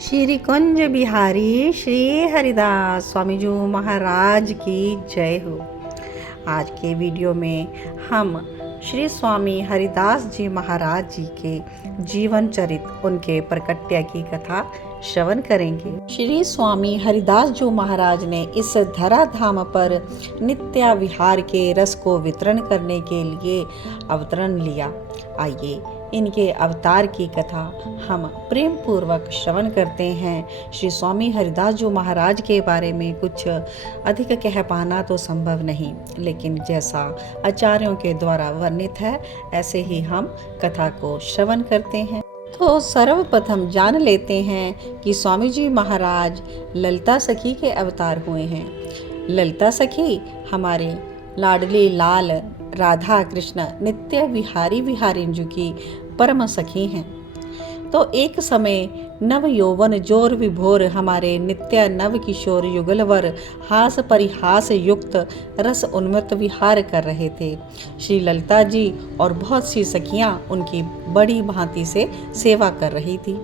श्री कुंज बिहारी श्री हरिदास स्वामी जी महाराज की जय हो। आज के वीडियो में हम श्री स्वामी हरिदास जी महाराज जी के जीवन चरित्र, उनके प्रकट्य की कथा श्रवण करेंगे। श्री स्वामी हरिदास जी महाराज ने इस धरा धाम पर नित्य विहार के रस को वितरण करने के लिए अवतरण लिया। आइए इनके अवतार की कथा हम प्रेम पूर्वक श्रवण करते हैं। श्री स्वामी हरिदास जी महाराज के बारे में कुछ अधिक कह पाना तो संभव नहीं, लेकिन जैसा आचार्यों के द्वारा वर्णित है ऐसे ही हम कथा को श्रवण करते हैं। तो सर्वप्रथम जान लेते हैं कि स्वामी जी महाराज ललिता सखी के अवतार हुए हैं। ललिता सखी हमारे लाडली लाल राधा कृष्ण नित्य विहारी विहारिंजु की परम सखी हैं। तो एक समय नव यौवन जोर विभोर हमारे नित्य नव किशोर युगलवर हास परिहास युक्त रस उन्मत्त विहार कर रहे थे। श्री ललिता जी और बहुत सी सखियां उनकी बड़ी भांति से सेवा कर रही थी।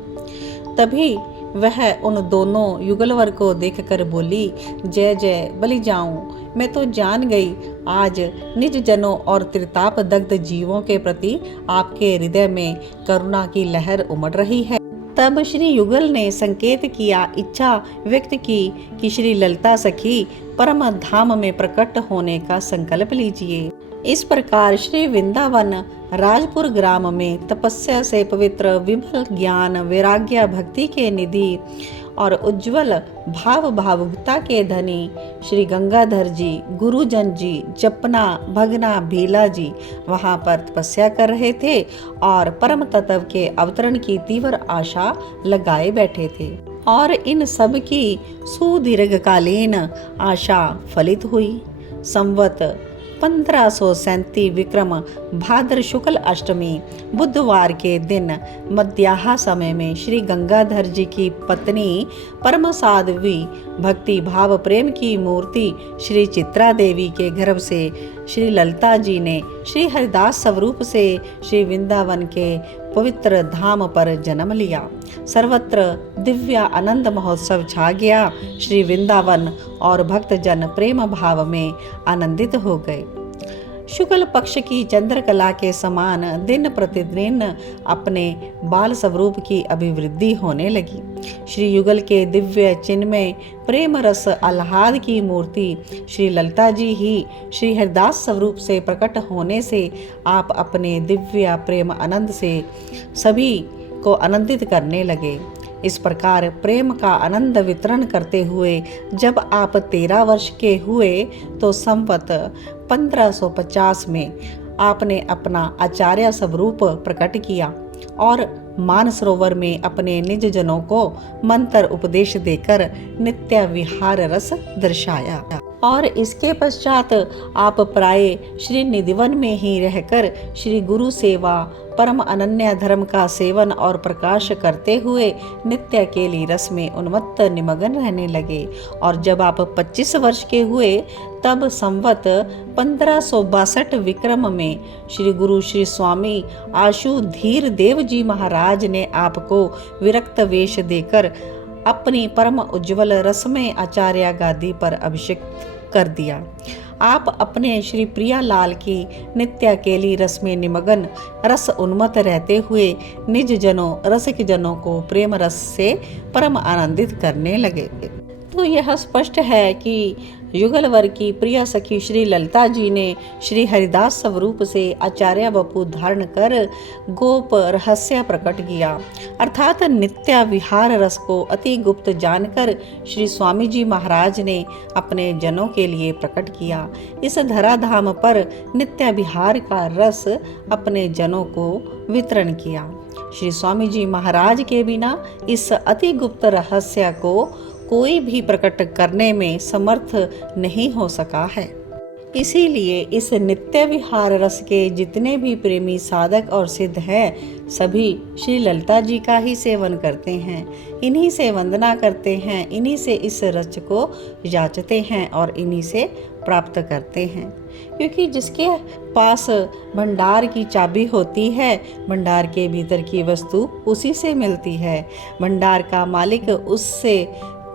तभी वह उन दोनों युगलवर को देखकर बोली, जय जय बलि जाऊं, मैं तो जान गई आज निज जनों और त्रिताप दग्ध जीवों के प्रति आपके हृदय में करुणा की लहर उमड़ रही है। तब श्री युगल ने संकेत किया, इच्छा व्यक्त की कि श्री ललिता सखी परम धाम में प्रकट होने का संकल्प लीजिए। इस प्रकार श्री वृंदावन राजपुर ग्राम में तपस्या से पवित्र विमल ज्ञान वैराग्य भक्ति के निधि और उज्जवल भाव भावुकता के धनी श्री गंगाधर जी, गुरुजन जी, जपना भगना भीला जी वहां पर तपस्या कर रहे थे और परम तत्व के अवतरण की तीव्र आशा लगाए बैठे थे। और इन सब की सुदीर्घकालीन आशा फलित हुई। संवत 1537 विक्रम भाद्र शुक्ल अष्टमी बुधवार के दिन मध्याह्न समय में श्री गंगाधर जी की पत्नी परम साध्वी भक्ति भाव प्रेम की मूर्ति श्री चित्रा देवी के गर्भ से श्री ललिता जी ने श्री हरिदास स्वरूप से श्री वृंदावन के पवित्र धाम पर जन्म लिया। सर्वत्र दिव्य आनंद महोत्सव छा गया। श्री वृंदावन और भक्तजन प्रेम भाव में आनंदित हो गए। शुक्ल पक्ष की चंद्रकला के समान दिन प्रतिदिन अपने बाल स्वरूप की अभिवृद्धि होने लगी। श्री युगल के दिव्य चिन्ह में प्रेम रस आह्लाद की मूर्ति श्री ललिता जी ही श्री हरिदास स्वरूप से प्रकट होने से आप अपने दिव्य प्रेम आनंद से सभी को आनंदित करने लगे। इस प्रकार प्रेम का आनंद वितरण करते हुए जब आप 13 वर्ष के हुए तो संवत 1550 में आपने अपना आचार्य स्वरूप प्रकट किया और मानसरोवर में अपने निज जनों को मंत्र उपदेश देकर नित्य विहार रस दर्शाया। और इसके पश्चात आप प्राय श्री निधिवन में ही रहकर श्री गुरु सेवा परम अनन्य धर्म का सेवन और प्रकाश करते हुए नित्य केली रस में उन्मत्त निमग्न रहने लगे। और जब आप 25 वर्ष के हुए तब संवत 1562 विक्रम में श्री गुरु श्री स्वामी आशु धीर देव जी महाराज ने आपको विरक्त वेश देकर अपनी परम उज्जवल रसमय आचार्य गादी पर अभिषेक कर दिया। आप अपने श्री प्रिया लाल की नित्य केली रस में निमग्न रस उन्मत्त रहते हुए निज जनों रसिक जनों को प्रेम रस से परम आनंदित करने लगे। तो यह स्पष्ट है कि युगलवर की प्रिय सखी श्री ललिता जी ने श्री हरिदास स्वरूप से आचार्य वपु धारण कर गोप रहस्य प्रकट किया, अर्थात नित्य विहार रस को अति गुप्त जानकर श्री स्वामी जी महाराज ने अपने जनों के लिए प्रकट किया। इस धराधाम पर नित्य विहार का रस अपने जनों को वितरण किया। श्री स्वामी जी महाराज के बिना इस अति गुप्त रहस्य को कोई भी प्रकट करने में समर्थ नहीं हो सका है। इसीलिए इस नित्य विहार रस के जितने भी प्रेमी साधक और सिद्ध हैं सभी श्री ललिता जी का ही सेवन करते हैं, इन्हीं से वंदना करते हैं, इन्हीं से इस रस को जांचते हैं और इन्हीं से प्राप्त करते हैं, क्योंकि जिसके पास भंडार की चाबी होती है, भंडार के भीतर की वस्तु उसी से मिलती है। भंडार का मालिक उससे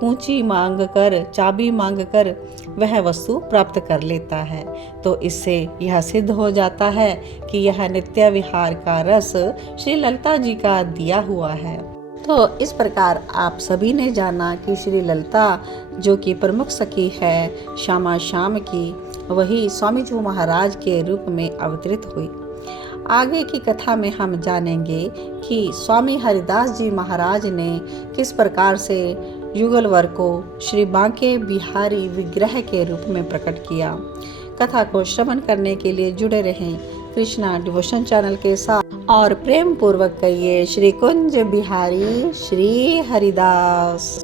ऊंची मांग कर, चाबी मांग कर वह वस्तु प्राप्त कर लेता है। तो इससे यह सिद्ध हो जाता है कि यह नित्य विहार का रस श्री ललिता जी का दिया हुआ है। तो इस प्रकार आप सभी ने जाना कि श्री ललिता जो कि प्रमुख सखी है श्यामा श्याम की, वही स्वामी जी महाराज के रूप में अवतरित हुई। आगे की कथा में हम जानेंगे कि स्वामी हरिदास जी महाराज ने किस प्रकार से युगलवर को श्री बांके बिहारी विग्रह के रूप में प्रकट किया। कथा को श्रवण करने के लिए जुड़े रहें कृष्णा डिवोशन चैनल के साथ और प्रेम पूर्वक कहिए श्री कुंज बिहारी श्री हरिदास।